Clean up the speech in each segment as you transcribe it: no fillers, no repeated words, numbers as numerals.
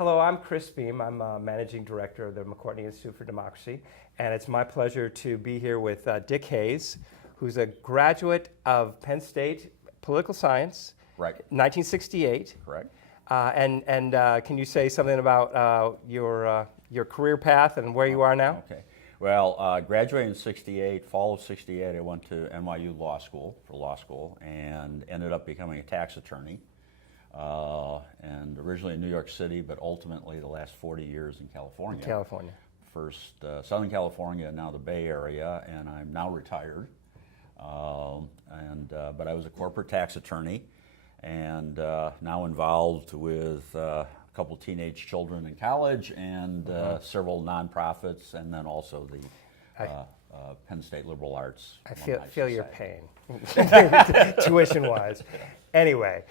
Hello, I'm Chris Beam. I'm Managing Director of the McCoy Institute for Democracy, and it's my pleasure to be here with Dick Hayes, who's a graduate of Penn State Political Science, Right. 1968. Correct. Can you say something about your career path and where you are now? Okay. Well, graduated in '68, fall of '68, I went to NYU Law School, and ended up becoming a tax attorney. And originally in New York City, but ultimately the last 40 years in California. First Southern California, now the Bay Area, and I'm now retired. But I was a corporate tax attorney, and now involved with a couple teenage children in college, and several nonprofits, and then also the Penn State Liberal Arts. I feel your pain, tuition-wise. Anyway,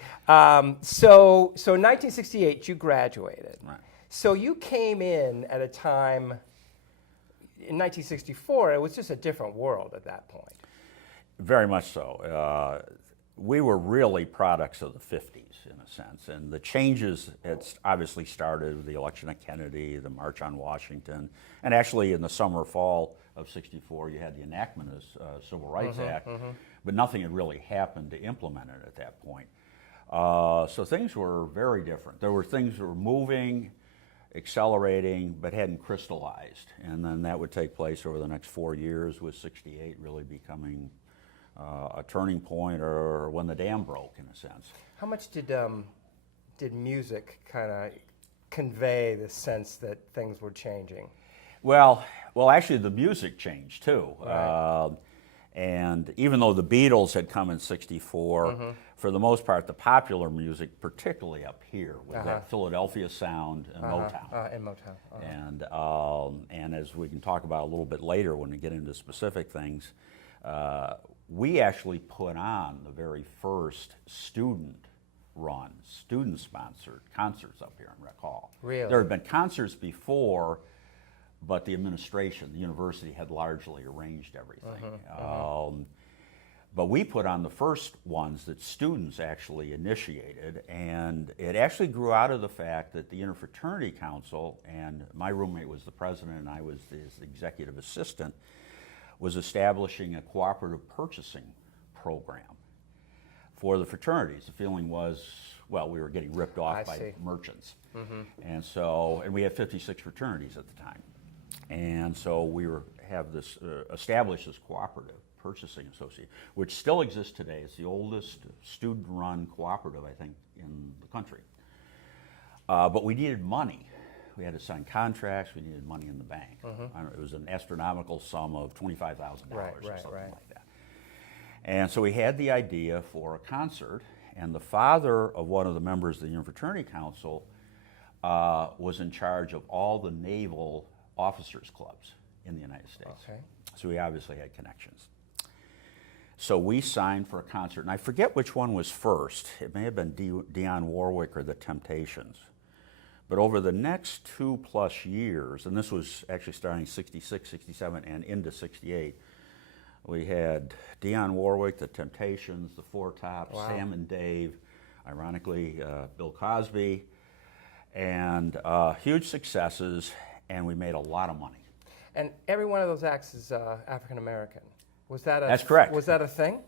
so 1968, you graduated. Right. So you came in at a time, in 1964, it was just a different world at that point. Very much so. We were really products of the 50s, in a sense, and the changes had obviously started with the election of Kennedy, the March on Washington, and actually in the summer, fall of '64, you had the enactment of the Civil Rights Act, but nothing had really happened to implement it at that point. So things were very different. There were things that were moving, accelerating, but hadn't crystallized, and then that would take place over the next 4 years, with '68 really becoming a turning point, or when the dam broke, in a sense. How much did music kind of convey the sense that things were changing? Well, actually, the music changed too. Right. And even though the Beatles had come in '64, for the most part, the popular music, particularly up here, with that Philadelphia sound and Motown. And Motown. And as we can talk about a little bit later when we get into specific things, we actually put on the very first student-run, student-sponsored concerts up here in Rec Hall. Really? There had been concerts before, but the administration, the university, had largely arranged everything. But we put on the first ones that students actually initiated, and it actually grew out of the fact that the Interfraternity Council, and my roommate was the president and I was his executive assistant, was establishing a cooperative purchasing program for the fraternities. The feeling was, well, we were getting ripped off by merchants. And we had 56 fraternities at the time. And so we established this cooperative purchasing association, which still exists today. It's the oldest student-run cooperative, I think, in the country. But we needed money. We had to sign contracts. We needed money in the bank. It was an astronomical sum of $25,000 or something like that. And so we had the idea for a concert, and the father of one of the members of the Fraternity Council was in charge of all the naval officers' clubs in the United States. Okay. So we obviously had connections. So we signed for a concert, and I forget which one was first. It may have been Dionne Warwick or the Temptations. But over the next 2+ years, and this was actually starting '66, '67, and into '68, we had Dionne Warwick, the Temptations, the Four Tops, Sam and Dave, ironically Bill Cosby, and huge successes, and we made a lot of money. And every one of those acts is African American. That's correct. Was that a thing?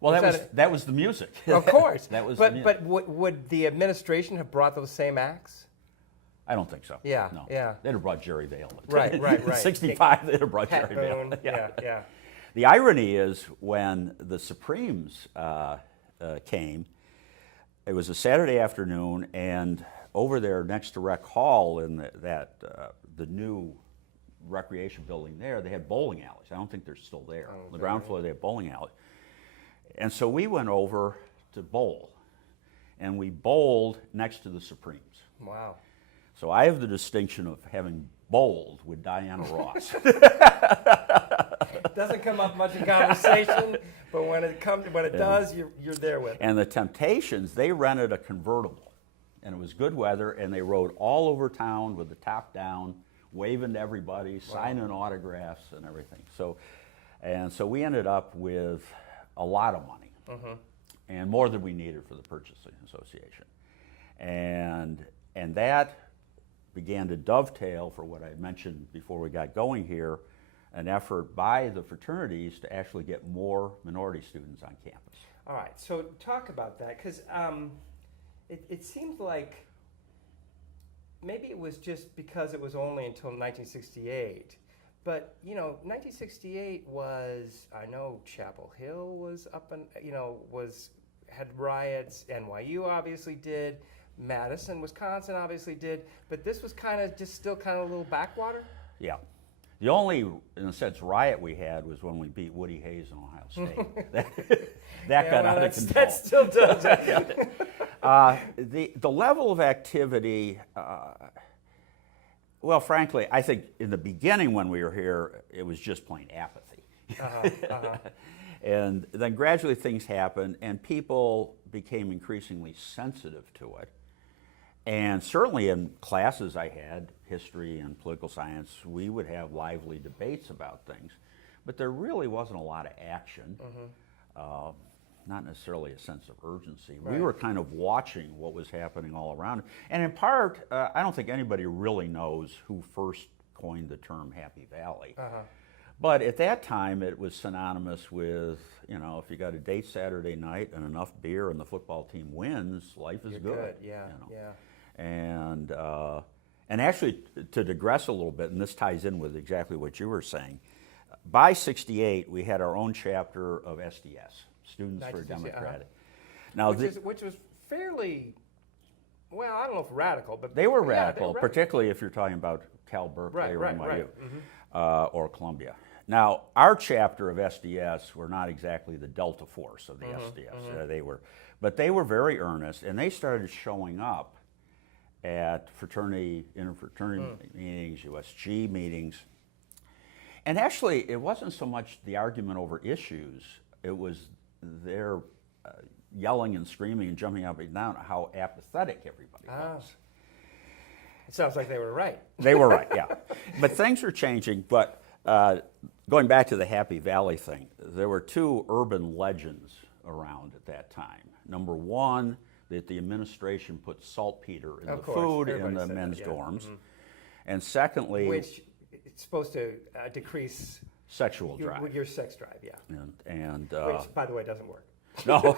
Well, that was the music. Of course. That was but the music. But would the administration have brought those same acts? I don't think so. Yeah, no. yeah. They'd have brought Jerry Vale. Right. In '65, they'd have brought Pat Jerry Vale. Boone. Yeah. The irony is, when the Supremes came, it was a Saturday afternoon, and over there next to Rec Hall in the new recreation building there, they had bowling alleys. I don't think they're still there. On the ground floor, they had bowling alleys. And so we went over to bowl, and we bowled next to the Supremes. Wow. So I have the distinction of having bowled with Diana Ross. It doesn't come up much in conversation, but when it does, you're there with it. And the Temptations, they rented a convertible, and it was good weather, and they rode all over town with the top down, waving to everybody, signing autographs and everything. So we ended up with a lot of money, and more than we needed for the purchasing association. And that began to dovetail for what I mentioned before we got going here, an effort by the fraternities to actually get more minority students on campus. All right, so talk about that, because it seems like maybe it was just because it was only until 1968. But, 1968 was, I know Chapel Hill was up and, had riots. NYU obviously did. Madison, Wisconsin obviously did. But this was kind of just still kind of a little backwater? Yeah. The only, in a sense, riot we had was when we beat Woody Hayes in Ohio State. that got out of control. That still does. The level of activity, well, frankly, I think in the beginning when we were here, it was just plain apathy. And then gradually things happened, and people became increasingly sensitive to it. And certainly in classes I had, history and political science, we would have lively debates about things. But there really wasn't a lot of action, not necessarily a sense of urgency. Right. We were kind of watching what was happening all around. And in part, I don't think anybody really knows who first coined the term Happy Valley. But at that time, it was synonymous with, if you got a date Saturday night and enough beer and the football team wins, life is good. Yeah, And actually, to digress a little bit, and this ties in with exactly what you were saying, by '68, we had our own chapter of SDS, Students for Democratic. Now, which was fairly, well, I don't know if radical, but they were radical, particularly if you're talking about Cal Berkeley or NYU or Columbia. Now, our chapter of SDS were not exactly the Delta Force of the SDS. They were very earnest, and they started showing up at interfraternity meetings, USG meetings. And actually, it wasn't so much the argument over issues, it was their yelling and screaming and jumping up and down how apathetic everybody was. It sounds like they were right. They were right, yeah. But things are changing. But going back to the Happy Valley thing, there were two urban legends around at that time. Number one, that the administration put saltpeter in the food in the men's dorms. And secondly, which it's supposed to decrease sexual drive. With your sex drive, yeah. Which, by the way, doesn't work. No.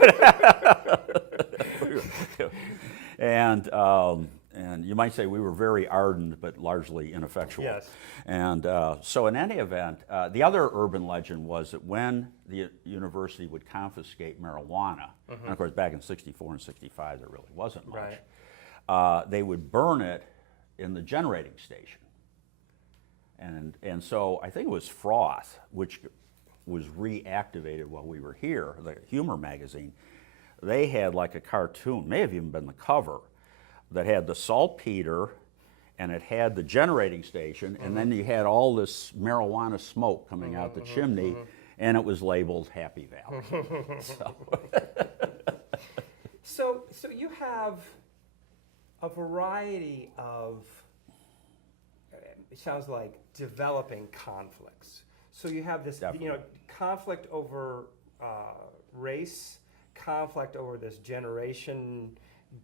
And you might say we were very ardent, but largely ineffectual. Yes. And so in any event, the other urban legend was that when the university would confiscate marijuana, and of course back in '64 and '65 there really wasn't much, they would burn it in the generating station. And so I think it was Froth, which was reactivated while we were here, the humor magazine. They had like a cartoon, may have even been the cover, that had the saltpeter and it had the generating station, and then you had all this marijuana smoke coming out the chimney, and it was labeled Happy Valley. So you have a variety of, it sounds like, developing conflicts. So you have this, conflict over race, conflict over this generation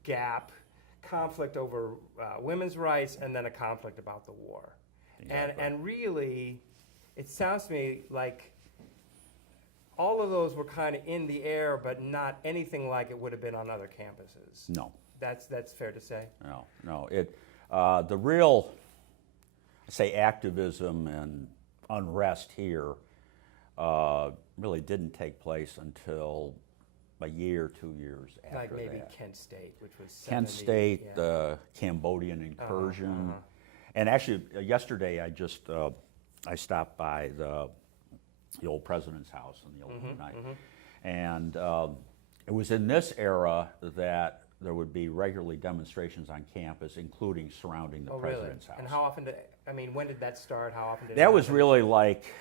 gap, conflict over women's rights, and then a conflict about the war. Exactly. And really, it sounds to me like all of those were kind of in the air, but not anything like it would have been on other campuses. No. That's fair to say? No. The real, say, activism and unrest here really didn't take place until a year, 2 years after that. Like maybe Kent State, which was 70, Kent State, the Cambodian incursion. And actually, yesterday I stopped by the old president's house in the old night. And it was in this era that there would be regularly demonstrations on campus, including surrounding the president's house. And how often when did that start? How often did that was really like,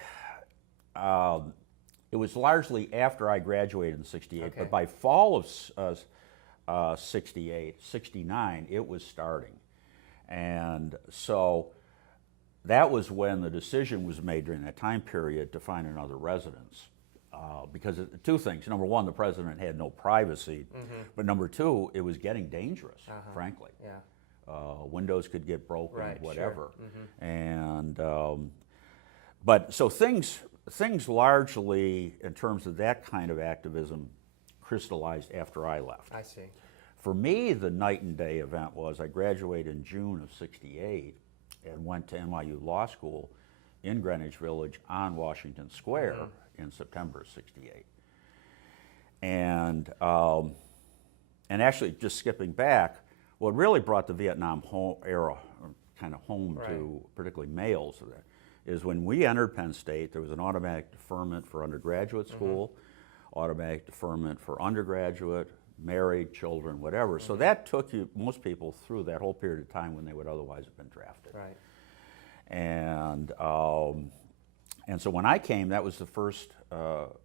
it was largely after I graduated in '68, but by fall of '68, '69, it was starting. And so that was when the decision was made during that time period to find another residence. Because two things. Number one, the president had no privacy. But number two, it was getting dangerous, frankly. Windows could get broken, Right, whatever. sure. And but so things largely in terms of that kind of activism crystallized after I left. I see. For me, the night and day event was I graduated in June of '68 and went to NYU Law School in Greenwich Village on Washington Square in September of '68. And actually, just skipping back, what really brought the Vietnam era kind of home to particularly males is when we entered Penn State, there was an automatic deferment for undergraduate school, automatic deferment for undergraduate, married, children, whatever. So that took most people through that whole period of time when they would otherwise have been drafted. Right. And so when I came, that was the first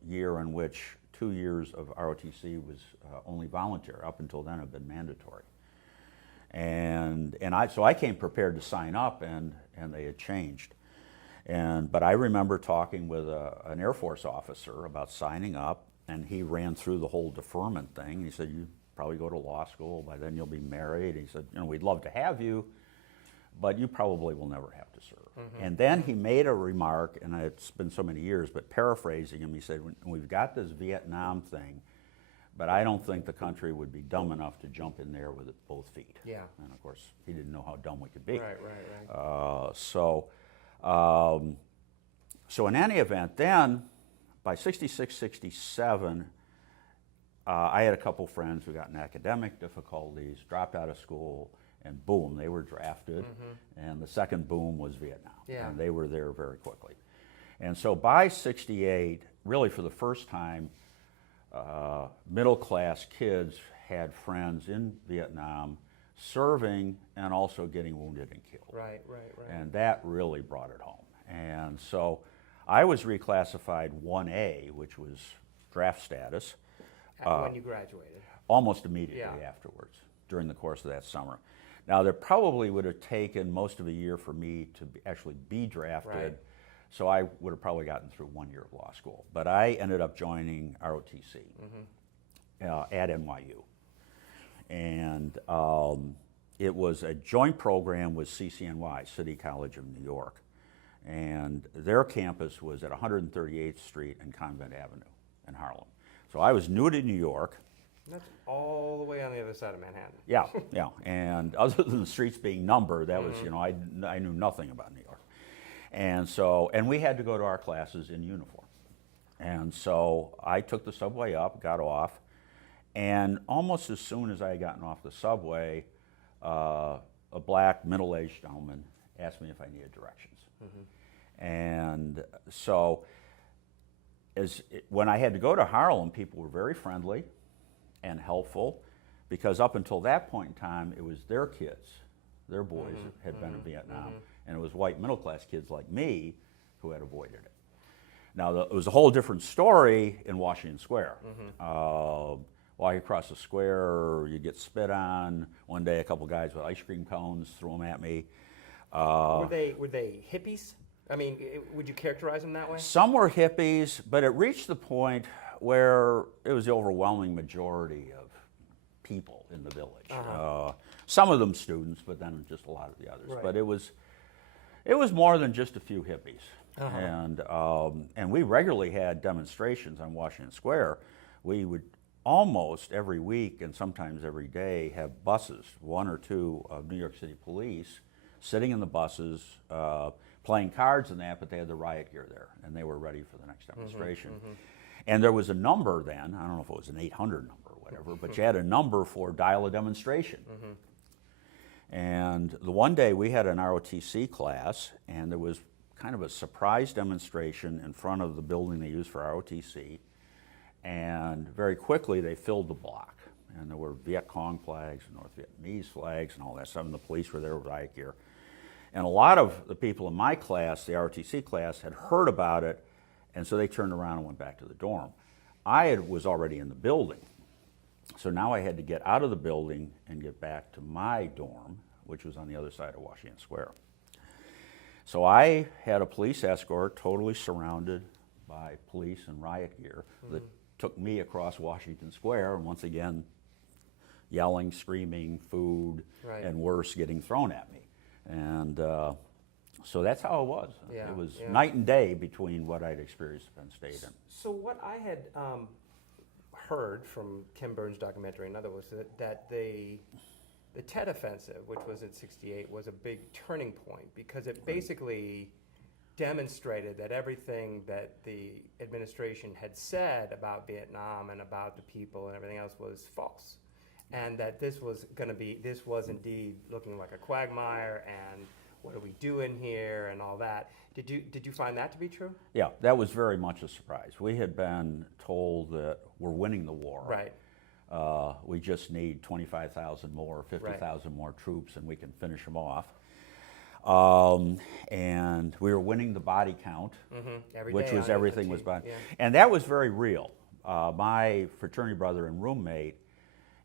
year in which 2 years of ROTC was only voluntary. Up until then, it had been mandatory. So I came prepared to sign up, and they had changed. But I remember talking with an Air Force officer about signing up, and he ran through the whole deferment thing. He said, "You probably go to law school, by then you'll be married." He said, "We'd love to have you, but you probably will never have to serve." And then he made a remark, and it's been so many years, but paraphrasing him, he said, "We've got this Vietnam thing, but I don't think the country would be dumb enough to jump in there with both feet." Yeah. And of course, he didn't know how dumb we could be. Right. So in any event, then by '66, '67, I had a couple friends who got in academic difficulties, dropped out of school, and boom, they were drafted. And the second boom was Vietnam. Yeah. And they were there very quickly. And so by '68, really for the first time, middle-class kids had friends in Vietnam serving and also getting wounded and killed. Right. And that really brought it home. And so I was reclassified 1A, which was draft status, When you graduated. almost immediately afterwards, during the course of that summer. Now, there probably would have taken most of a year for me to actually be drafted, Right. so I would have probably gotten through 1 year of law school. But I ended up joining ROTC at NYU. And it was a joint program with CCNY, City College of New York. And their campus was at 138th Street and Convent Avenue in Harlem. So I was new to New York. That's all the way on the other side of Manhattan. Yeah. And other than the streets being numbered, that was, I knew nothing about New York. And we had to go to our classes in uniform. And so I took the subway up, got off, and almost as soon as I had gotten off the subway, a black middle-aged gentleman asked me if I needed directions. And so when I had to go to Harlem, people were very friendly and helpful, because up until that point in time, it was their kids, their boys had been in Vietnam, and it was white middle-class kids like me who had avoided it. Now, it was a whole different story in Washington Square. Walking across the square, you get spit on. One day, a couple guys with ice cream cones threw them at me. Were they hippies? I mean, would you characterize them that way? Some were hippies, but it reached the point where it was the overwhelming majority of people in the village. Some of them students, but then just a lot of the others. Right. But it was more than just a few hippies. And we regularly had demonstrations on Washington Square. We would almost every week and sometimes every day have buses, one or two of New York City police sitting in the buses, playing cards and that, but they had the riot gear there, and they were ready for the next demonstration. And there was a number then, I don't know if it was an 800 number or whatever, but you had a number for dial a demonstration. And the one day we had an ROTC class, and there was kind of a surprise demonstration in front of the building they used for ROTC, and very quickly they filled the block. And there were Viet Cong flags, and North Vietnamese flags, and all that stuff, and the police were there with riot gear. And a lot of the people in my class, the ROTC class, had heard about it, and so they turned around and went back to the dorm. I was already in the building, so now I had to get out of the building and get back to my dorm, which was on the other side of Washington Square. So I had a police escort, totally surrounded by police and riot gear, that took me across Washington Square, and once again, yelling, screaming, food, Right. and worse, getting thrown at me. And so that's how it was. Yeah, It was yeah. night and day between what I'd experienced at Penn State. And So what I had heard from Kim Burns' documentary, in other words, that the Tet Offensive, which was in '68, was a big turning point because it basically demonstrated that everything that the administration had said about Vietnam and about the people and everything else was false, and that this was indeed looking like a quagmire, and what are we doing here and all that. Did you find that to be true? yeah, that was very much a surprise. We had been told that we're winning the war. Right. We just need 25,000 more, 50,000 more troops, and we can finish them off. And we were winning the body count, Every which day was on everything was infantry, body. yeah. And that was very real. My fraternity brother and roommate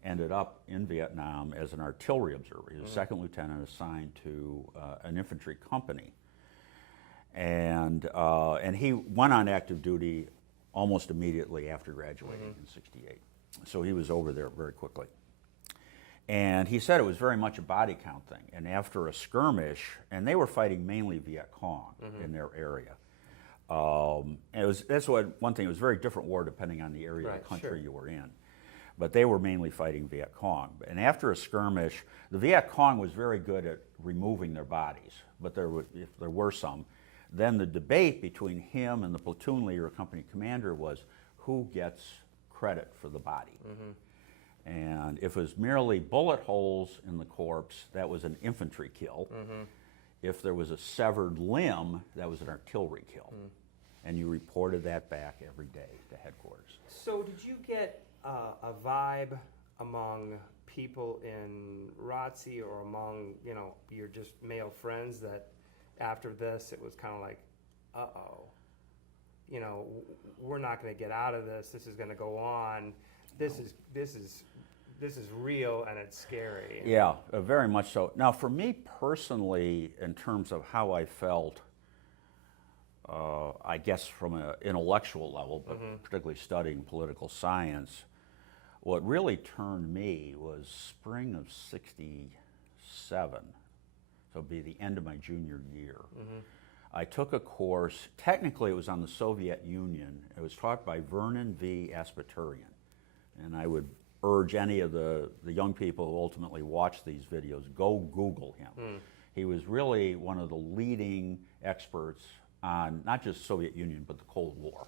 ended up in Vietnam as an artillery observer. He was a second lieutenant assigned to an infantry company. And he went on active duty almost immediately after graduating in '68. So he was over there very quickly. And he said it was very much a body count thing. And after a skirmish, and they were fighting mainly Viet Cong in their area. That's one thing, it was a very different war depending on the area of the country you were in. But they were mainly fighting Viet Cong. And after a skirmish, the Viet Cong was very good at removing their bodies, but if there were some. Then the debate between him and the platoon leader or company commander was who gets credit for the body. And if it was merely bullet holes in the corpse, that was an infantry kill. If there was a severed limb, that was an artillery kill. And you reported that back every day to headquarters. So did you get a vibe among people in ROTC or among, your just male friends that after this it was kind of like, uh-oh, we're not going to get out of this. This is going to go on. This is real and it's scary. Yeah, very much so. Now, for me personally, in terms of how I felt, I guess from an intellectual level, but particularly studying political science, what really turned me was spring of '67. So it'd be the end of my junior year. I took a course, technically it was on the Soviet Union. It was taught by Vernon V. Aspaturian. And I would urge any of the young people who ultimately watch these videos, go Google him. He was really one of the leading experts on not just Soviet Union, but the Cold War.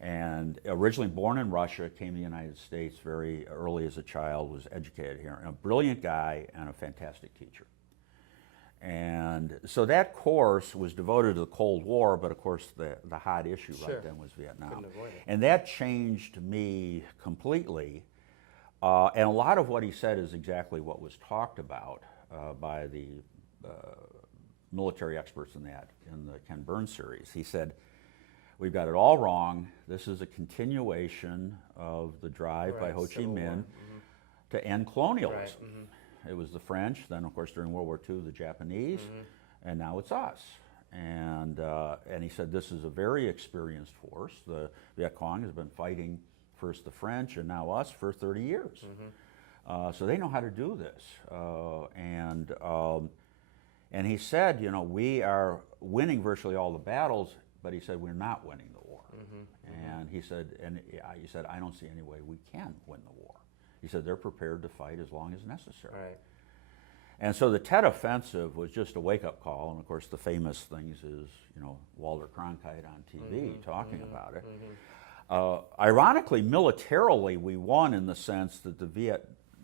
And originally born in Russia, came to the United States very early as a child, was educated here, and a brilliant guy and a fantastic teacher. And so that course was devoted to the Cold War, but of course the hot issue right then was Vietnam. Couldn't avoid it. And that changed me completely. And a lot of what he said is exactly what was talked about by the military experts in the Ken Burns series. He said, we've got it all wrong. This is a continuation of the drive by Ho Chi Minh to end colonialism. It was the French, then of course during World War II the Japanese, and now it's us. And he said this is a very experienced force. The Viet Cong has been fighting first the French and now us for 30 years. So they know how to do this. And he said, we are winning virtually all the battles, but he said we're not winning the war. And he said, I don't see any way we can win the war. He said they're prepared to fight as long as necessary. Right. And so the Tet Offensive was just a wake-up call, and of course the famous things is, Walter Cronkite on TV talking about it. Ironically, militarily, we won in the sense that the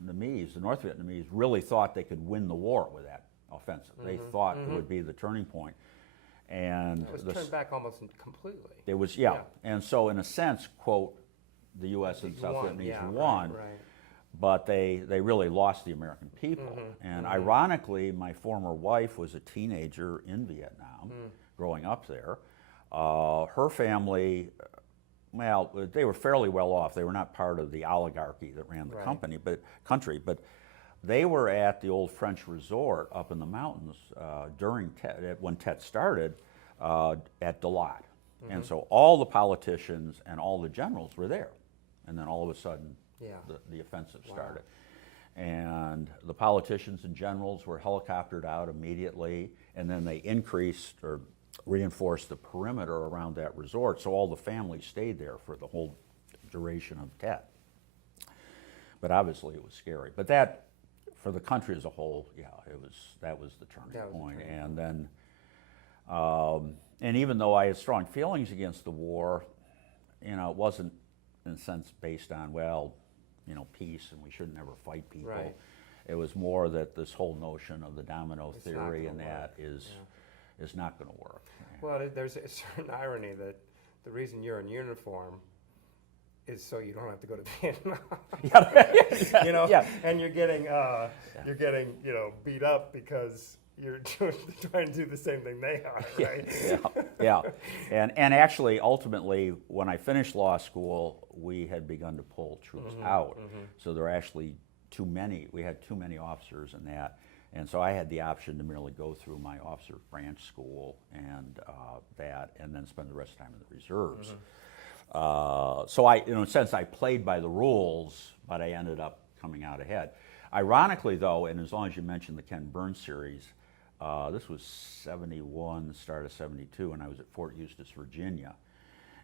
North Vietnamese, really thought they could win the war with that offensive. They thought it would be the turning point. And it was turned back almost completely. It was, yeah. And so in a sense, quote, the U.S. and South Vietnamese won. Right. But they really lost the American people. And ironically, my former wife was a teenager in Vietnam, growing up there. Her family, well, they were fairly well off. They were not part of the oligarchy that ran the country, but they were at the old French resort up in the mountains during when Tet started at Dalat. And so all the politicians and all the generals were there. And then all of a sudden, the offensive started. And the politicians and generals were helicoptered out immediately, and then they increased or reinforced the perimeter around that resort, so all the families stayed there for the whole duration of Tet. But obviously it was scary. But that, for the country as a whole, that was the turning point. And then, and even though I had strong feelings against the war, it wasn't in a sense based on, peace and we should never fight people. Right. It was more that this whole notion of the domino theory and that is not going to work. Well, there's a certain irony that the reason you're in uniform is so you don't have to go to Vietnam. And you're getting beat up because you're trying to do the same thing they are, right? And actually, ultimately, when I finished law school, we had begun to pull troops out. So there were actually too many. We had too many officers in that. And so I had the option to merely go through my officer branch school and and then spend the rest of the time in the reserves. So in a sense, I played by the rules, but I ended up coming out ahead. Ironically, though, and as long as you mentioned the Ken Burns series, this was 71, the start of 72, and I was at Fort Eustis, Virginia.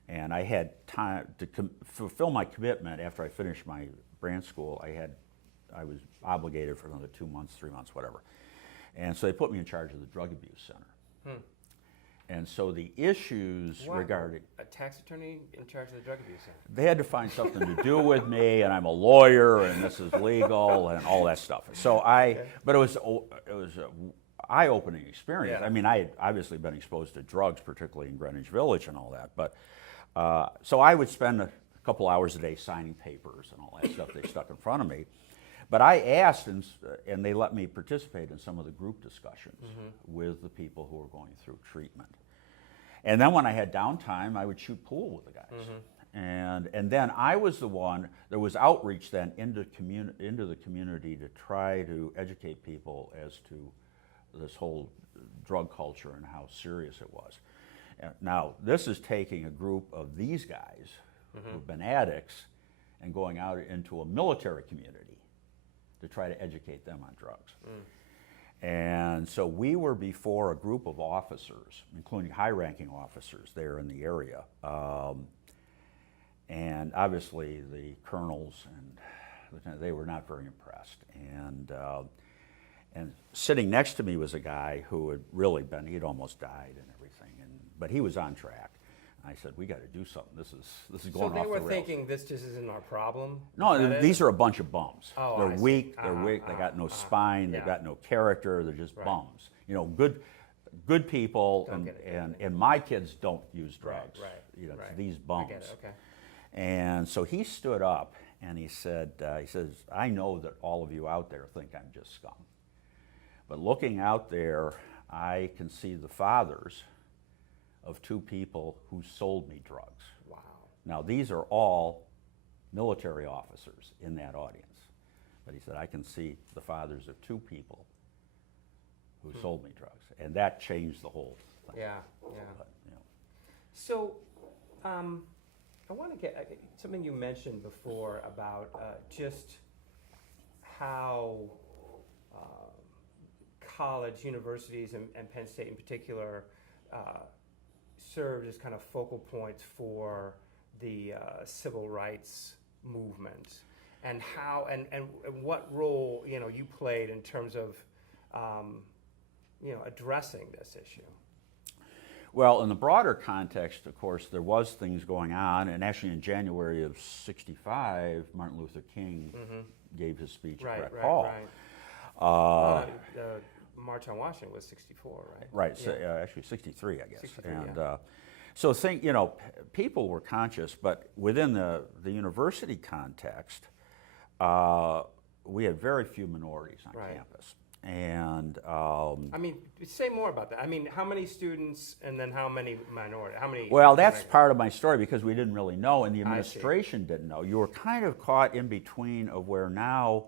And I had time to fulfill my commitment after I finished my branch school. I was obligated for another 2 months, 3 months, whatever. And so they put me in charge of the drug abuse center. And so the issues regarding... A tax attorney in charge of the drug abuse center? They had to find something to do with me, and I'm a lawyer, and this is legal, and all that stuff. So but it was an eye-opening experience. Yeah. I mean, I had obviously been exposed to drugs, particularly in Greenwich Village and all that. But so I would spend a couple hours a day signing papers and all that stuff they stuck in front of me. But I asked, and they let me participate in some of the group discussions with the people who were going through treatment. And then when I had downtime, I would shoot pool with the guys. And then I was the one, there was outreach then into the community to try to educate people as to this whole drug culture and how serious it was. Now, this is taking a group of these guys who've been addicts and going out into a military community to try to educate them on drugs. And so we were before a group of officers, including high-ranking officers there in the area. And obviously the colonels and lieutenants, they were not very impressed. And sitting next to me was a guy who had really been, he'd almost died and everything, but he was on track. I said, we got to do something. This is going off the rails. So they were thinking this just isn't our problem? No, these are a bunch of bums. Oh, they're weak. They got no spine. They've got no character. They're just bums. Good people. And my kids don't use drugs. It's these bums. I get it. Okay. And so he stood up and he says, I know that all of you out there think I'm just scum. But looking out there, I can see the fathers of two people who sold me drugs. Wow. Now, these are all military officers in that audience. But he said, I can see the fathers of two people who sold me drugs. And that changed the whole thing. Yeah. But, So, I want to get something you mentioned before about just how college, universities, and Penn State in particular, served as kind of focal points for the civil rights movement, and how and what role you played in terms of addressing this issue. Well, in the broader context, of course, there was things going on, and actually in January of '65, Martin Luther King gave his speech at Brett Hall. The March on Washington was '64, right? Right. Yeah. So, actually '63, I guess. 63, and so people were conscious, but within the university context, we had very few minorities on campus. And I mean, say more about that. I mean, how many students and then how many minority? How many? Well, that's part of my story because we didn't really know, and the administration didn't know. You were kind of caught in between of where now,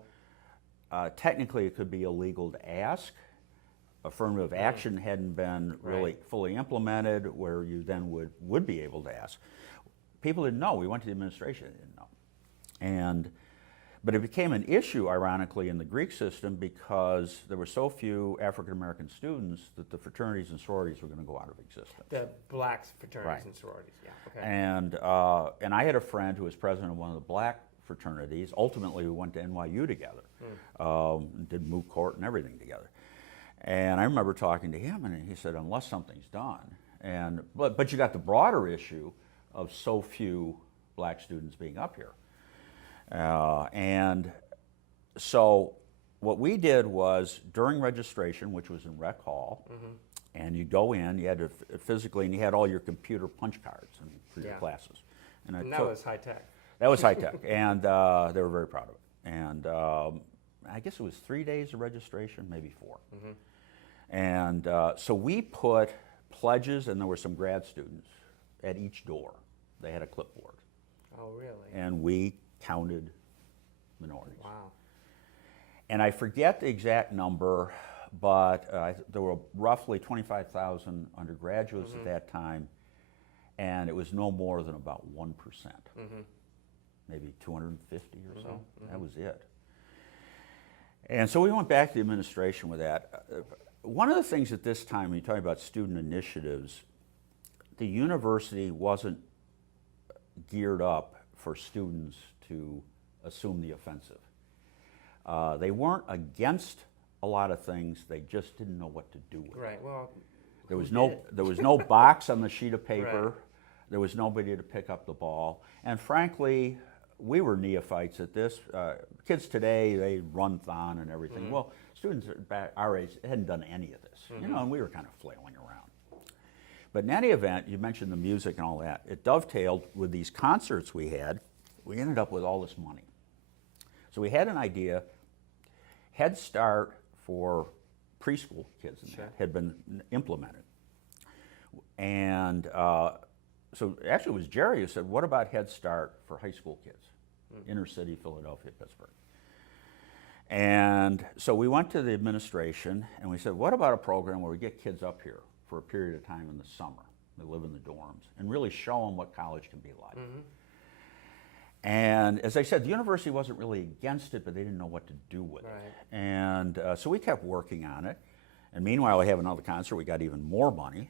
technically, it could be illegal to ask. Affirmative action hadn't been really fully implemented, where you then would be able to ask. People didn't know. We went to the administration; they didn't know, and But it became an issue, ironically, in the Greek system because there were so few African American students that the fraternities and sororities were going to go out of existence. The black fraternities Right. and sororities, yeah. Okay. And I had a friend who was president of one of the black fraternities. Ultimately, we went to NYU together, did moot court and everything together. And I remember talking to him, and he said, unless something's done, but you got the broader issue of so few black students being up here. And so what we did was during registration, which was in Rec Hall, and you go in, you had to physically, and you had all your computer punch cards for your classes. And that was high tech. That was high tech, and they were very proud of it. And I guess it was 3 days of registration, maybe 4. And so we put pledges, and there were some grad students at each door. They had a clipboard. Oh, really? And we counted minorities. Wow. And I forget the exact number, but there were roughly 25,000 undergraduates at that time, and it was no more than about 1%, maybe 250 or so. That was it. And so we went back to the administration with that. One of the things at this time, when you talk about student initiatives, the university wasn't geared up for students to assume the offensive. They weren't against a lot of things, they just didn't know what to do with it. Right, well, There was no box on the sheet of paper. Right. There was nobody to pick up the ball. And frankly, we were neophytes at this. Kids today, they run thon and everything. Well, students back our age hadn't done any of this, and we were kind of flailing around. But in any event, you mentioned the music and all that. It dovetailed with these concerts we had. We ended up with all this money. So we had an idea. Head Start for preschool kids and that had been implemented. And so actually it was Jerry who said, what about Head Start for high school kids? Inner city, Philadelphia, Pittsburgh. And so we went to the administration and we said, what about a program where we get kids up here for a period of time in the summer? They live in the dorms and really show them what college can be like. And as I said, the university wasn't really against it, but they didn't know what to do with it. And so we kept working on it. And meanwhile, we have another concert. We got even more money.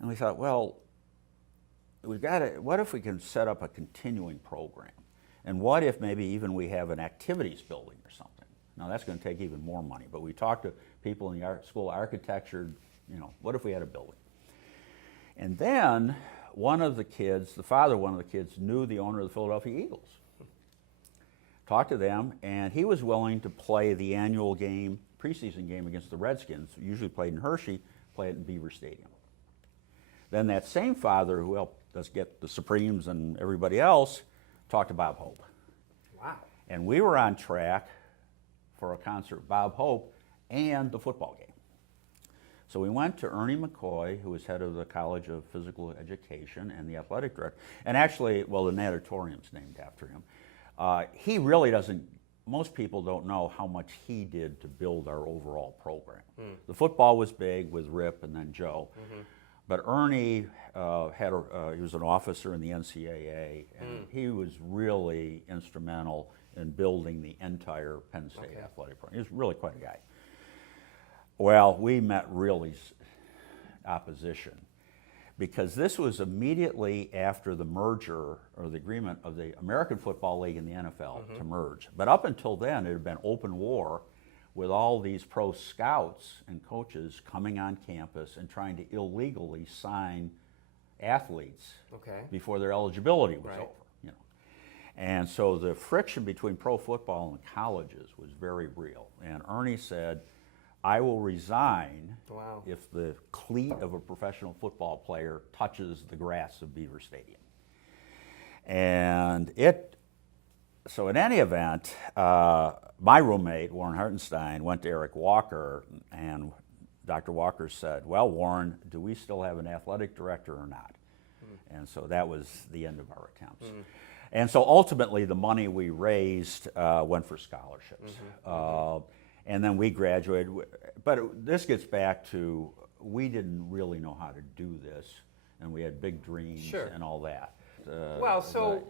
And we thought, well, what if we can set up a continuing program? And what if maybe even we have an activities building or something? Now, that's going to take even more money. But we talked to people in the school of architecture, what if we had a building? And then one of the kids, the father of one of the kids, knew the owner of the Philadelphia Eagles. Talked to them, and he was willing to play the annual game, preseason game against the Redskins, usually played in Hershey, play it in Beaver Stadium. Then that same father who helped us get the Supremes and everybody else talked to Bob Hope. Wow. And we were on track for a concert with Bob Hope and the football game. So we went to Ernie Mccoy, who was head of the College of Physical Education and the athletic director. And actually, well, the natatorium's named after him. He really doesn't, most people don't know how much he did to build our overall program. The football was big with Rip and then Joe. But Ernie he was an officer in the NCAA, and he was really instrumental in building the entire Penn State athletic program. He was really quite a guy. Well, we met really opposition because this was immediately after the merger or the agreement of the American Football League and the NFL to merge. But up until then, it had been open war with all these pro scouts and coaches coming on campus and trying to illegally sign athletes before their eligibility was over. And so the friction between pro football and colleges was very real. And Ernie said, I will resign if the cleat of a professional football player touches the grass of Beaver Stadium. And so in any event, my roommate, Warren Hartenstein, went to Eric Walker, and Dr. Walker said, well, Warren, do we still have an athletic director or not? And so that was the end of our attempts. And so ultimately, the money we raised went for scholarships. And then we graduated. But this gets back to, we didn't really know how to do this, and we had big dreams and all that. Well, so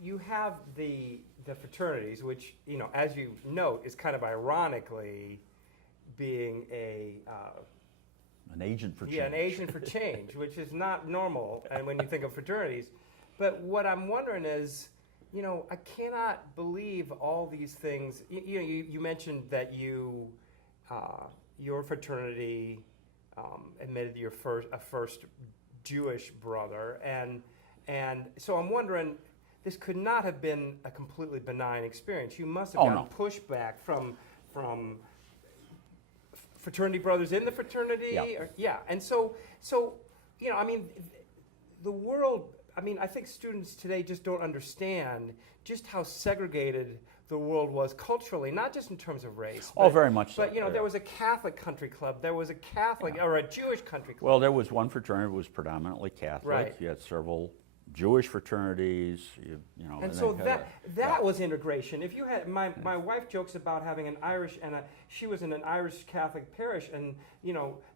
you have the fraternities, which, as you note, is kind of ironically being an agent for change. Yeah, an agent for change, which is not normal, and when you think of fraternities. But what I'm wondering is, I cannot believe all these things. You mentioned that your fraternity admitted your first Jewish brother, and so I'm wondering, this could not have been a completely benign experience. You must have gotten pushback from fraternity brothers in the fraternity. Yeah. And so I mean, the world. I mean, I think students today just don't understand just how segregated the world was culturally, not just in terms of race. Oh, very much so. But, there was a Catholic country club, there was a Catholic or a Jewish country club. Well, there was one fraternity that was predominantly Catholic. Right. You had several Jewish fraternities, and so that was integration. If you had my wife jokes about having an Irish she was in an Irish Catholic parish, and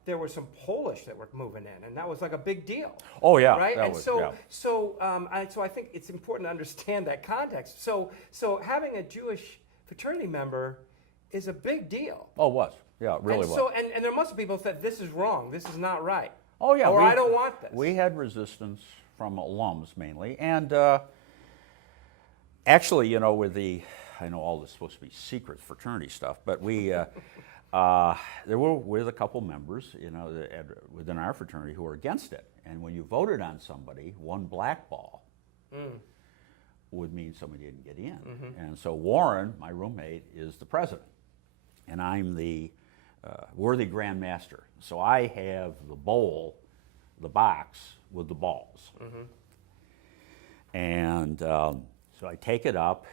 there were some Polish that were moving in, and that was like a big deal. Oh yeah, right. That and was, so I think it's important to understand that context. So having a Jewish fraternity member is a big deal. Oh, it was. Yeah, it really was. So and there must be people that said this is wrong, this is not right. Oh yeah. Or I don't want this. We had resistance from alums mainly, and actually, with I know all this is supposed to be secret fraternity stuff, but we there were with a couple members, within our fraternity who were against it. And when you voted on somebody, one blackball would mean somebody didn't get in. And so Warren, my roommate, is the president, and I'm the worthy Grand Master. So I have the bowl, the box with the balls. And so I take it up,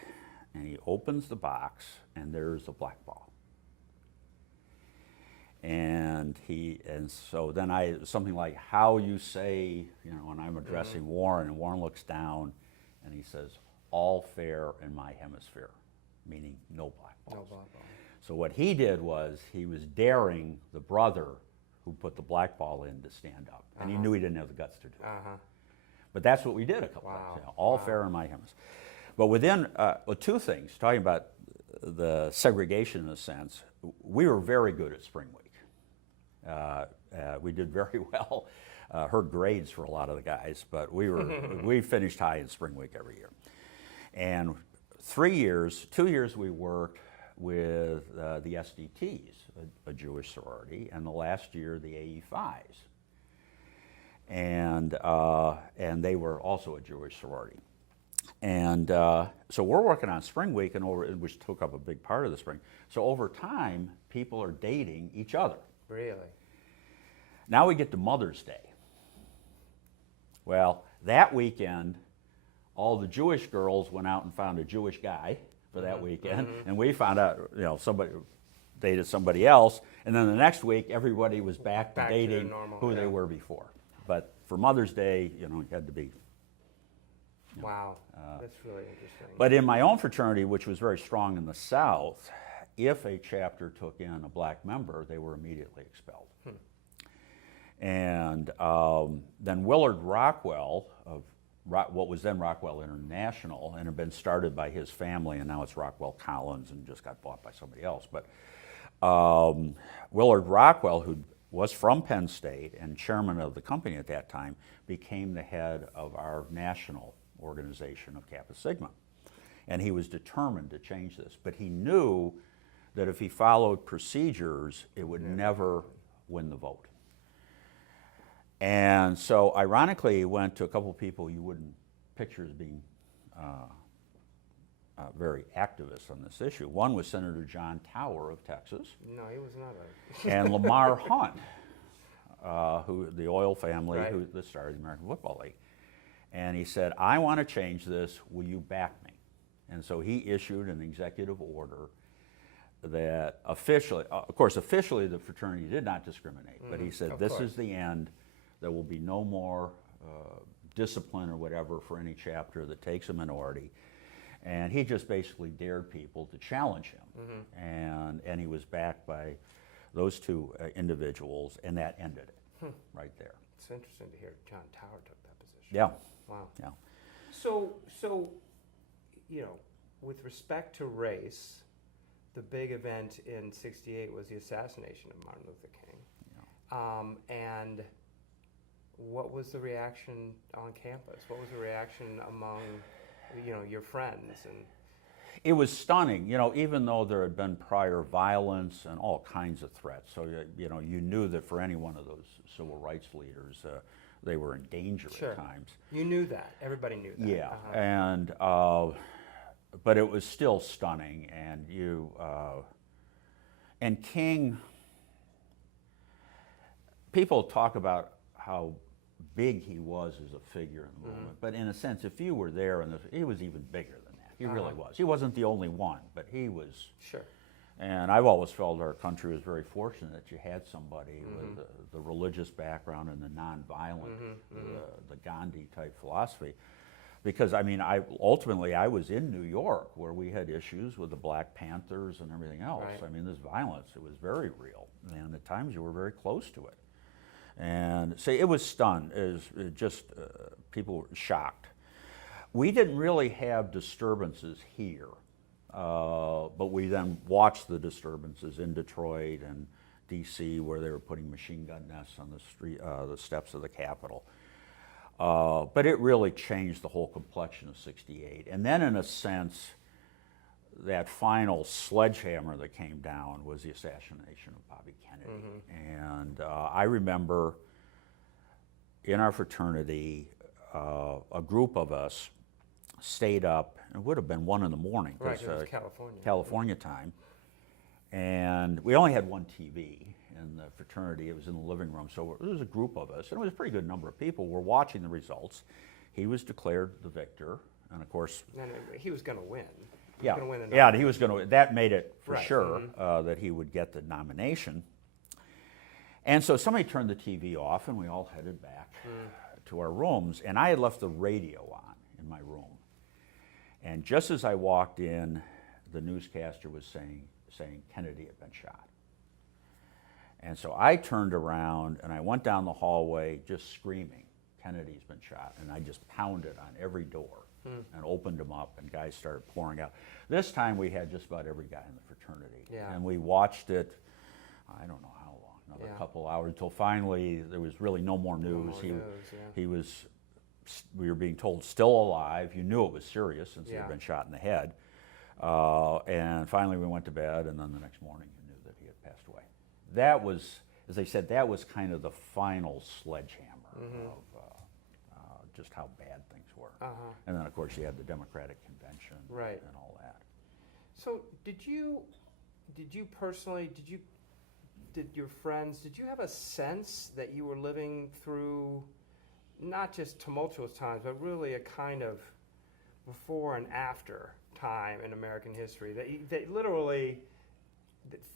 and he opens the box, and there's a black ball. And so then something like how you say, when I'm addressing Warren, and Warren looks down, and he says, "All fair in my hemisphere," meaning no black balls. No black ball. So what he did was he was daring the brother who put the black ball in to stand up, and he knew he didn't have the guts to do it. But that's what we did a couple times. All fair in my hemisphere. But within two things, talking about the segregation in a sense, we were very good at spring week. We did very well. Hurt grades for a lot of the guys, but we finished high in spring week every year. And 2 years we worked with the SDTs, a Jewish sorority, and the last year the AE5s. And they were also a Jewish sorority. And so we're working on spring week, which took up a big part of the spring. So over time, people are dating each other. Really? Now we get to Mother's Day. Well, that weekend, all the Jewish girls went out and found a Jewish guy for that weekend, and we found out, somebody dated somebody else, and then the next week, everybody was back to dating who they were before. But for Mother's Day, it had to be. Wow, that's really interesting. But in my own fraternity, which was very strong in the South, if a chapter took in a black member, they were immediately expelled. And then Willard Rockwell, of what was then Rockwell International, and had been started by his family, and now it's Rockwell Collins and just got bought by somebody else. But Willard Rockwell, who was from Penn State and chairman of the company at that time, became the head of our national organization of Kappa Sigma. And he was determined to change this. But he knew that if he followed procedures, it would never win the vote. And so, ironically, he went to a couple of people you wouldn't picture as being very activist on this issue. One was Senator John Tower of Texas. No, he was not. And Lamar Hunt, who the oil family, who started the American Football League. And he said, "I want to change this. Will you back me?" And so he issued an executive order that officially the fraternity did not discriminate, but he said, "This is the end. There will be no more discipline or whatever for any chapter that takes a minority." And he just basically dared people to challenge him. And he was backed by those two individuals, and that ended it right there. It's interesting to hear John Tower took that position. Yeah. Wow. Yeah. So with respect to race, the big event in '68 was the assassination of Martin Luther King. Yeah. And what was the reaction on campus? What was the reaction among, your friends? And it was stunning, even though there had been prior violence and all kinds of threats. So, you knew that for any one of those civil rights leaders, they were in danger Sure. at times. You knew that. Everybody knew that. Yeah, Uh-huh. and but it was still stunning, and King. People talk about how big he was as a figure in the movement, but in a sense, if you were there, he was even bigger than that. He really was. He wasn't the only one, but he was. Sure. And I've always felt our country was very fortunate that you had somebody with the religious background and the nonviolent, the Gandhi type philosophy. Because ultimately I was in New York where we had issues with the Black Panthers and everything else. Right. This violence, it was very real, and at times you were very close to it. And so it was stunned. People were shocked. We didn't really have disturbances here, but we then watched the disturbances in Detroit and D.C. where they were putting machine gun nests on the steps of the Capitol. But it really changed the whole complexion of '68. And then, in a sense, that final sledgehammer that came down was the assassination of Bobby Kennedy. And I remember in our fraternity, a group of us stayed up. It would have been 1 in the morning, Right, it was California. California time. And we only had one TV in the fraternity. It was in the living room. So there was a group of us, and it was a pretty good number of people. We're watching the results. He was declared the victor, and of course, And he was going to win. yeah, He was gonna win the yeah, he was going to. That made it for Right. sure that he would get the nomination. And so somebody turned the TV off, and we all headed back to our rooms. And I had left the radio on in my room. And just as I walked in, the newscaster was saying Kennedy had been shot. And so I turned around and I went down the hallway just screaming, Kennedy's been shot. And I just pounded on every door and opened them up, and guys started pouring out. This time we had just about every guy in the fraternity. Yeah. And we watched it, I don't know how long, another Yeah. couple hours, until finally there was really no more news. We were being told still alive. You knew it was serious since he had been shot in the head. And finally we went to bed, and then the next morning you knew that he had passed away. That was, as I said, that was kind of the final sledgehammer of just how bad things were. And then of course you had the Democratic Convention Right. and all that. So did you personally, did your friends, did you have a sense that you were living through not just tumultuous times, but really a kind of before and after time in American history, that literally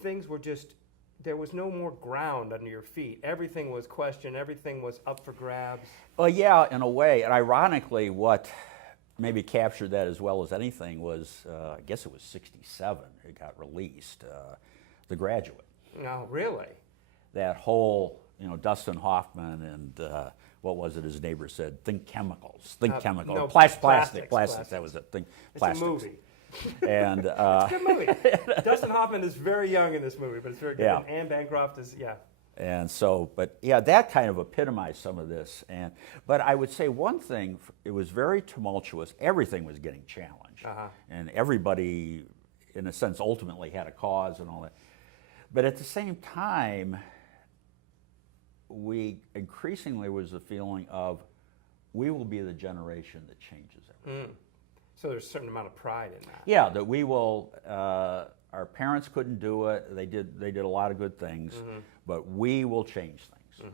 things were just, there was no more ground under your feet. Everything was questioned. Everything was up for grabs. Well, yeah, in a way. And ironically, what maybe captured that as well as anything was, I guess it was '67, it got released, The Graduate. No, really? That whole, Dustin Hoffman and what was it his neighbor said? Think chemicals. Think chemicals. no, Plastic. plastics. That was it. Think It's plastics. a movie. And It's a good movie. Dustin Hoffman is very young in this movie, but it's very good. Yeah. And Anne Bancroft is, And so, but yeah, that kind of epitomized some of this. But I would say one thing, it was very tumultuous. Everything was getting challenged. And everybody, in a sense, ultimately had a cause and all that. But at the same time, we increasingly was the feeling of we will be the generation that changes everything. So there's a certain amount of pride in that. Yeah, that we will. Our parents couldn't do it. They did a lot of good things, but we will change things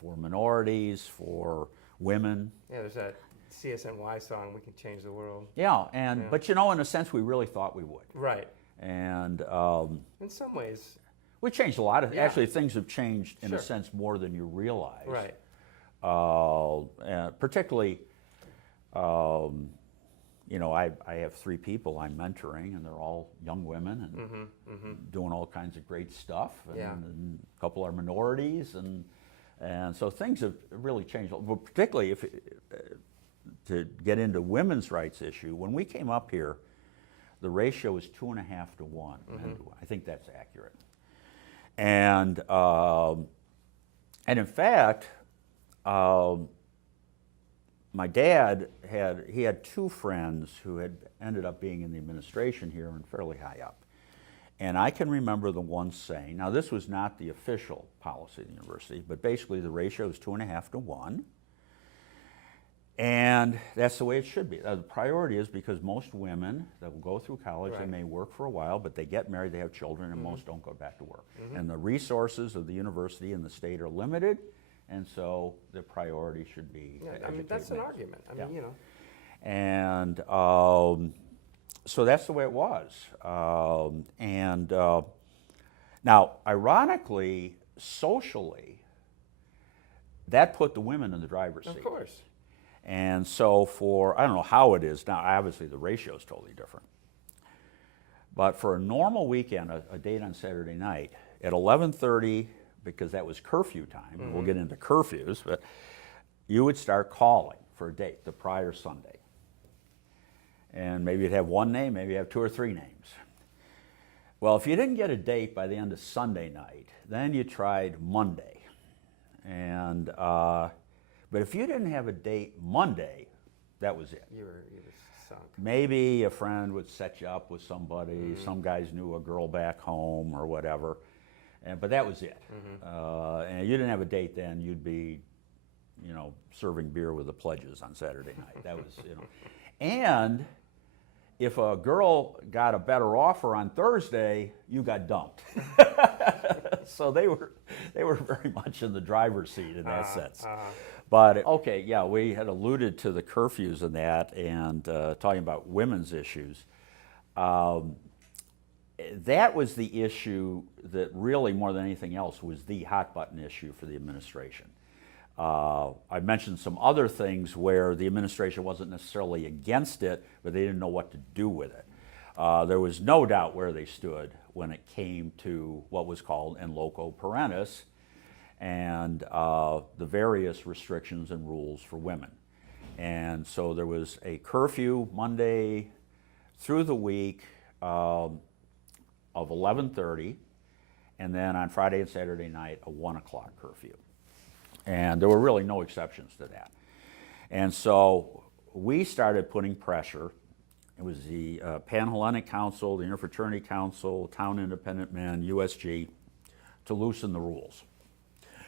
for minorities, for women. Yeah, there's that CSNY song, "We Can Change the World." Yeah, but in a sense, we really thought we would. Right. And in some ways, we changed a lot. Yeah. Actually, things have changed in Sure. a sense more than you realize. right. And particularly. I have 3 people I'm mentoring, and they're all young women and doing all kinds of great stuff. And a couple are minorities, and so things have really changed. But particularly to get into women's rights issue, when we came up here, the ratio was 2.5 to 1. I think that's accurate. And in fact, my dad had two friends who had ended up being in the administration here and fairly high up. And I can remember the one saying, now this was not the official policy of the university, but basically the ratio is 2.5 to 1. And that's the way it should be. The priority is because most women that will go through college, they may work for a while, but they get married, they have children, and most don't go back to work. And the resources of the university and the state are limited, and so the priority should be to educate that's an males. argument. I mean, you know. And so that's the way it was. Now, ironically, socially, that put the women in the driver's seat. Of course. And so I don't know how it is now, obviously the ratio is totally different. But for a normal weekend, a date on Saturday night, at 11:30, because that was curfew time, and we'll get into curfews, but you would start calling for a date the prior Sunday. And maybe you'd have one name, maybe you have 2 or 3 names. Well, if you didn't get a date by the end of Sunday night, then you tried Monday. And but if you didn't have a date Monday, that was it. You were sunk. Maybe a friend would set you up with somebody. Some guys knew a girl back home or whatever, but that was it. And you didn't have a date then, you'd be, serving beer with the pledges on Saturday night. That was, And if a girl got a better offer on Thursday, you got dumped. So they were very much in the driver's seat in that sense. But okay, yeah, we had alluded to the curfews and that, and talking about women's issues. That was the issue that really, more than anything else, was the hot button issue for the administration. I mentioned some other things where the administration wasn't necessarily against it, but they didn't know what to do with it. There was no doubt where they stood when it came to what was called in loco parentis and the various restrictions and rules for women. And so there was a curfew Monday through the week of 11:30, and then on Friday and Saturday night, a 1 o'clock curfew. And there were really no exceptions to that. And so we started putting pressure. It was the Pan-Hellenic Council, the Interfraternity Council, Town Independent Men, USG, to loosen the rules.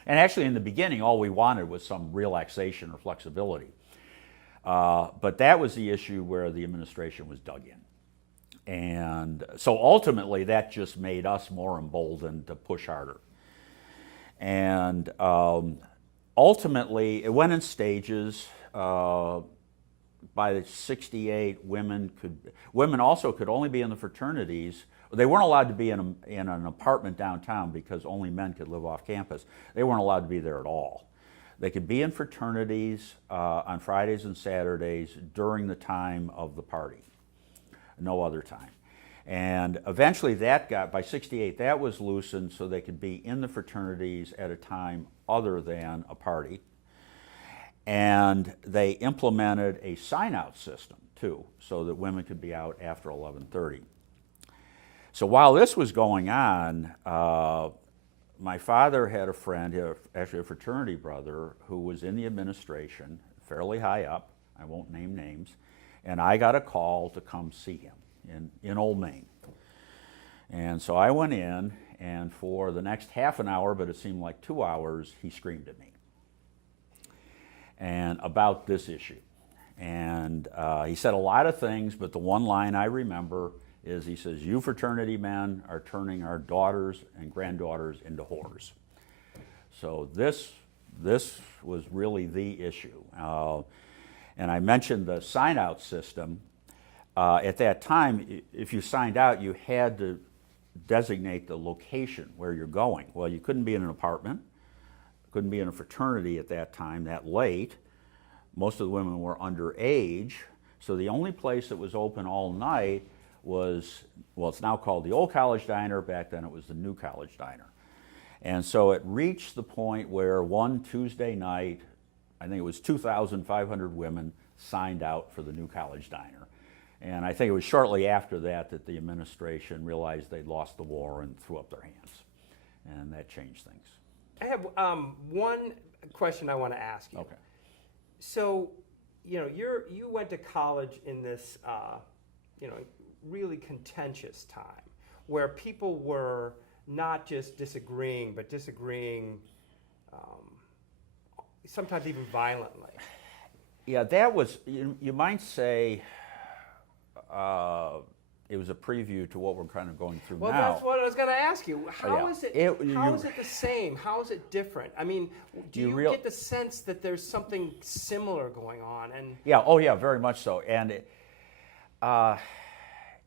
And actually, in the beginning, all we wanted was some relaxation or flexibility. But that was the issue where the administration was dug in. And so ultimately, that just made us more emboldened to push harder. And ultimately, it went in stages. By '68, women also could only be in the fraternities. They weren't allowed to be in an apartment downtown because only men could live off campus. They weren't allowed to be there at all. They could be in fraternities on Fridays and Saturdays during the time of the party, no other time. And eventually by '68, that was loosened so they could be in the fraternities at a time other than a party. And they implemented a sign-out system, too, so that women could be out after 11:30. So while this was going on, my father had a friend, actually a fraternity brother, who was in the administration, fairly high up, I won't name names, and I got a call to come see him in Old Main. And so I went in, and for the next half an hour, but it seemed like 2 hours, he screamed at me. And about this issue. And he said a lot of things, but the one line I remember is he says, "You fraternity men are turning our daughters and granddaughters into whores." So this was really the issue. And I mentioned the sign-out system. At that time, if you signed out, you had to designate the location where you're going. Well, you couldn't be in an apartment. Couldn't be in a fraternity at that time that late. Most of the women were underage, so the only place that was open all night was, well, it's now called the Old College Diner. Back then it was the New College Diner. And so it reached the point where one Tuesday night, I think it was 2,500 women signed out for the new college diner. And I think it was shortly after that that the administration realized they'd lost the war and threw up their hands. And that changed things. I have one question I want to ask you. Okay. So, you went to college in this, really contentious time where people were not just disagreeing, but disagreeing sometimes even violently. Yeah, that was, you might say, it was a preview to what we're kind of going through now. Well, that's what I was going to ask you. How is it? How is it the same? How is it different? I mean, do you get the sense that there's something similar going on? And yeah, oh yeah, very much so. And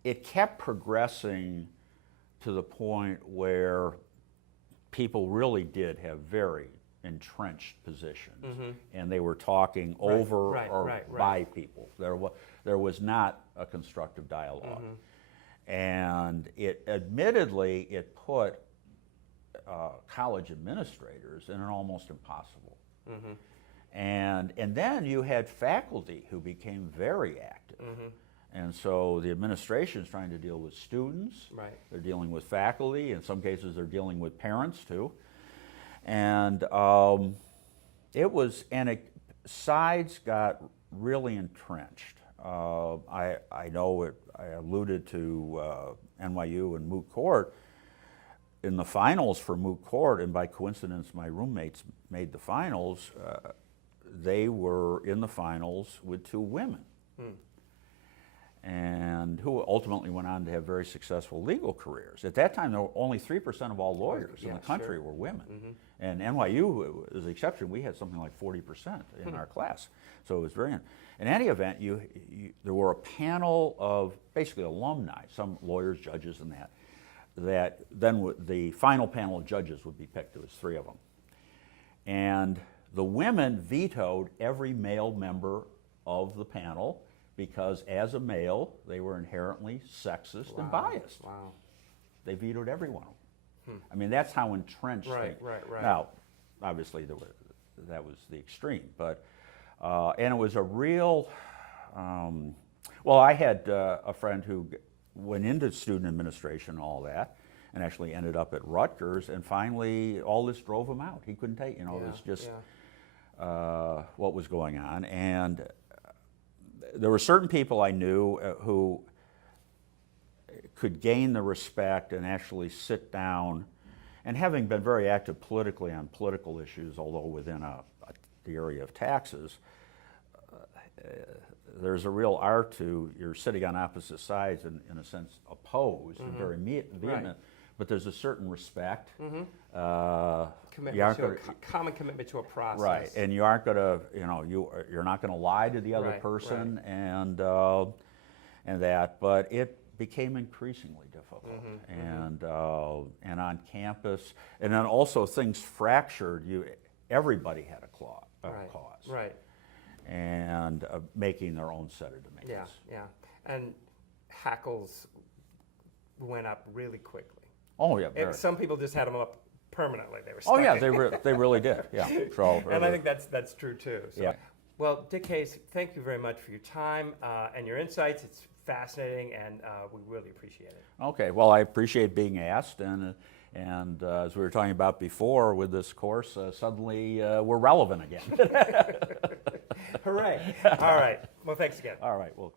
it kept progressing to the point where people really did have very entrenched positions, and they were talking over or by people. There was not a constructive dialogue, and admittedly it put college administrators in an almost impossible. And then you had faculty who became very active. And so the administration is trying to deal with students. They're dealing with faculty. In some cases, they're dealing with parents too. And sides got really entrenched. I know I alluded to NYU and moot court. In the finals for moot court, and by coincidence, my roommates made the finals. They were in the finals with two women. And who ultimately went on to have very successful legal careers. At that time, there were only 3% of all lawyers in the country were women. And NYU was the exception. We had something like 40% in our class. So it was very, in any event, there were a panel of basically alumni, some lawyers, judges, and that then the final panel of judges would be picked. There was 3 of them. And the women vetoed every male member of the panel, because as a male, they were inherently sexist and biased. They vetoed every one of them. I mean, that's how entrenched they were. Now, obviously, that was the extreme. But, and it was a real, well, I had a friend who went into student administration and all that, and actually ended up at Rutgers, and finally, all this drove him out. He couldn't take, it was just what was going on. And there were certain people I knew who could gain the respect and actually sit down, and having been very active politically on political issues, although within the area of taxes, there's a real art to, you're sitting on opposite sides and in a sense opposed and very vehement, but there's a certain respect. Common commitment to a process. Right, and you aren't going to, you're not going to lie to the other person, and that. But it became increasingly difficult, and on campus, and then also things fractured. Everybody had a cause, and making their own set of demands. And hackles went up really quickly. Oh yeah, some people just had them up permanently. They were stuck. Oh yeah, they really did. Yeah, and I think that's true too. So. Yeah. Well, Dick Hayes, thank you very much for your time and your insights. It's fascinating, and we really appreciate it. Okay. Well, I appreciate being asked, and as we were talking about before with this course, suddenly we're relevant again. Hooray! All right. Well, thanks again. All right. Well.